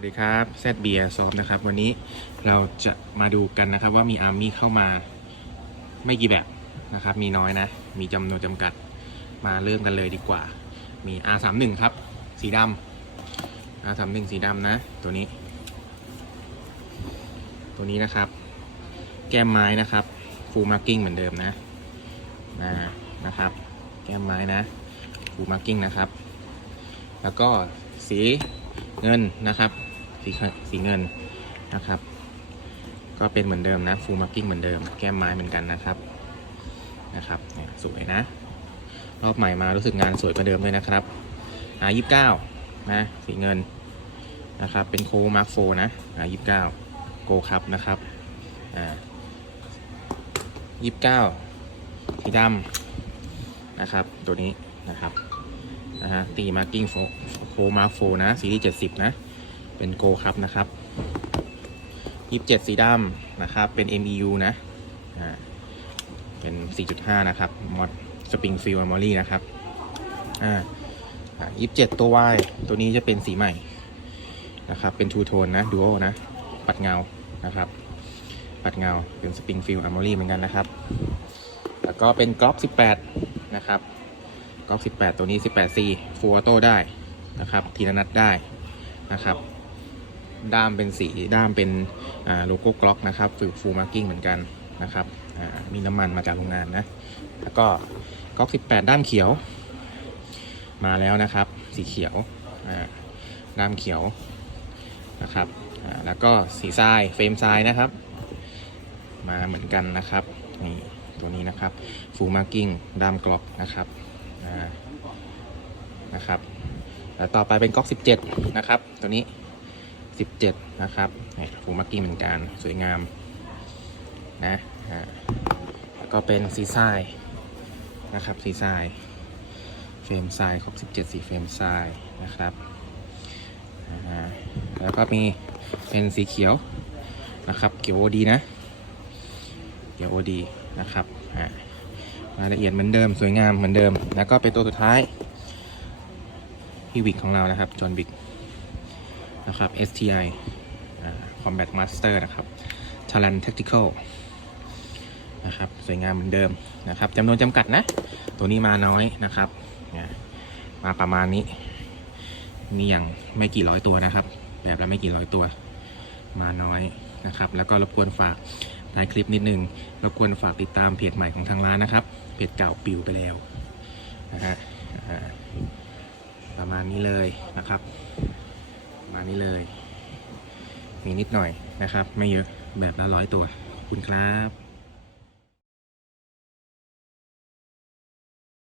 วัสดีครับแซดเบียซอฟนะครับ วันนี้เราจะมาดูกันนะครับ ว่ามีอาร์มี่เข้ามาไม่กี่แบบนะครับ มีน้อยนะ มีจำนวนจำกัดมาเริ่มกันเลยดีกว่า มี R31 ครับ สีดำ R31 สีดำนะ ตัวนี้ ตัวนี้นะครับ แก้มไม้นะครับฟูลมาร์กิ้งเหมือนเดิมนะนะนะครับ แก้มไม้นะฟูลมาร์กิ้งนะครับ แล้วก็สีเงินนะครับ สีสีเงินนะครับ ก็เป็นเหมือนเดิมนะฟูลมาร์กิ้งเหมือนเดิม แก้มไม้เหมือนกันนะครับนะครับเนี่ยสวยนะ รอบใหม่มารู้สึกงานสวยกว่าเดิมเลยนะครับอายี่สิบเก้านะสีเงินนะครับ เป็นโคมาร์คโฟนะอายี่สิบเก้าโกครับนะครับอ่ายี่สิบเก้าสีดำนะครับ ตัวนี้นะครับนะฮะตีมาร์กิ้งโฟมาร์โฟนะซีรีส์เจ็ดสิบนะ เป็นโกครับนะครับยี่สิบเจ็ดสีดำนะครับ เป็น MEU นะอ่าเป็น 4.5 นะครับ มอดสปริงฟิลมอรี่นะครับ อ่ายี่สิบเจ็ดตัว Y ตัวนี้จะเป็นสีใหม่นะครับ เป็นทูโทนนะดูโอนะ ปัดเงานะครับ ปัดเงา เป็นสปริงฟิลอ r มอรี่เหมือนกันนะครับ แล้วก็เป็นกล็อก18 นะครับก๊อก18 ตัวนี้ 18C ฟูลออโต้ได้นะครับ ทีละนัดได้นะครับ ด้ามเป็นสีด้ามเป็นโลโก้กล็อกนะครับฟูฟูมาร์กิ้งเหมือนกันนะครับมีน้ำมันมาจากโรงงานนะ แล้วก็ก๊อก18 ด้ามเขียว มาแล้วนะครับ สีเขียวด้ามเขียวนะครับแล้วก็สีทรายเฟรมทรายนะครับ มาเหมือนกันนะครับนี่ตัวนี้นะครับฟูมาร์กิ้งด้ามกล็อกนะครับนะครับแล้วต่อไปเป็นก๊อก17 นะครับ ตัวนี้ 17 นะครับฟูมาร์กิ้เหมือนกันสวยงามนะแล้วก็เป็นซีไซน์นะครับซีไซน์เฟรมทรายครบ 17 สีเฟรมทรายนะครับแล้วก็มีเป็นสีเขียวนะครับเขียวโอดีนะเขียวโอดีนะครับรายละเอียดเหมือนเดิมสวยงามเหมือนเดิม แล้วก็เป็นตัวสุดท้ายพี่วิกของเรานะครับจอห์นบิก นะครับ STI อ่า Combat Master นะครับ Talent Tactical นะครับสวยงามเหมือนเดิมนะครับจำนวนจำกัดนะ ตัวนี้มาน้อยนะครับมาประมาณนี้ มีอย่างไม่กี่ร้อยตัวนะครับ แบบละไม่กี่ร้อยตัว มาน้อยนะครับ แล้วก็รบกวนฝากท้ายคลิปนิดนึงรบกวนฝากติดตามเพจใหม่ของทางร้านนะครับ เพจเก่าปิวไปแล้วนะฮะประมาณนี้เลยนะครับ มานี้เลย มีนิดหน่อยนะครับ ไม่เยอะแบบละร้อยตัวขอบคุณครับ